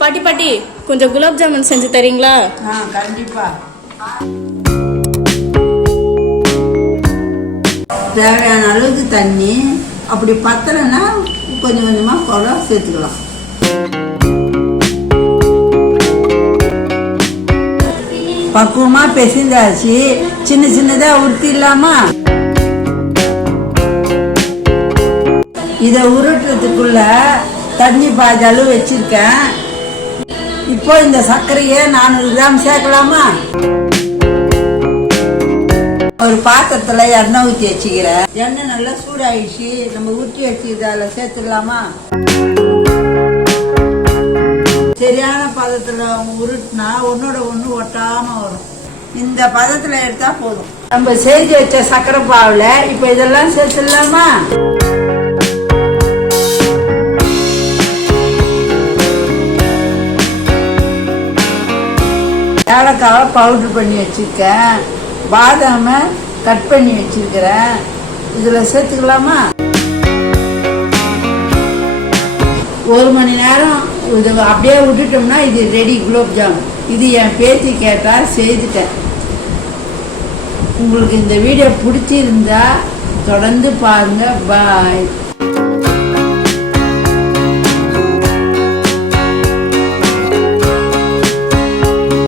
பாட்டி பாட்டி கொஞ்சம் குலாப் ஜாமுன் செஞ்சு தரீங்களா? கண்டிப்பா. தேவையான அளவுக்கு தண்ணி, அப்படி பத்தலைன்னா கொஞ்சம் கொஞ்சமாக போல சேர்த்துக்கலாம். பக்குவமாக பிசைந்தாச்சு. சின்ன சின்னதாக உருட்டிடலாமா? இதை உருட்டுறதுக்குள்ள தண்ணி பாதி அளவு வச்சிருக்கேன். இப்போ இந்த சர்க்கரையை 400 கிராம் சேர்க்கலாமா? ஒரு பாத்திரத்துல எண்ணெய் ஊற்றி வச்சுக்கிறேன். எண்ணெய் நல்லா சூடாயிடுச்சு. நம்ம ஊற்றி வச்சுக்கிட்டு அதில் சேர்த்துக்கலாமா? சரியான பதத்துல உருட்டினா ஒன்னோட ஒன்று ஒட்டாம வரும். இந்த பதத்துல எடுத்தா போதும். நம்ம செஞ்சு வச்ச சர்க்கரை பாவுல இப்ப இதெல்லாம் சேர்த்துடலாமா? ஏலக்காவை பவுடர் பண்ணி வச்சிருக்கேன். பாதாமை கட் பண்ணி வச்சிருக்கிறேன். இதுல சேர்த்துக்கலாமா? 1 மணி நேரம் இது அப்படியே விட்டுட்டோம்னா இது ரெடி குலோப் ஜாமுன். இது என் பேத்தி கேட்டால் செய்துட்டேன். உங்களுக்கு இந்த வீடியோ பிடிச்சிருந்தா தொடர்ந்து பாருங்க. பாய்.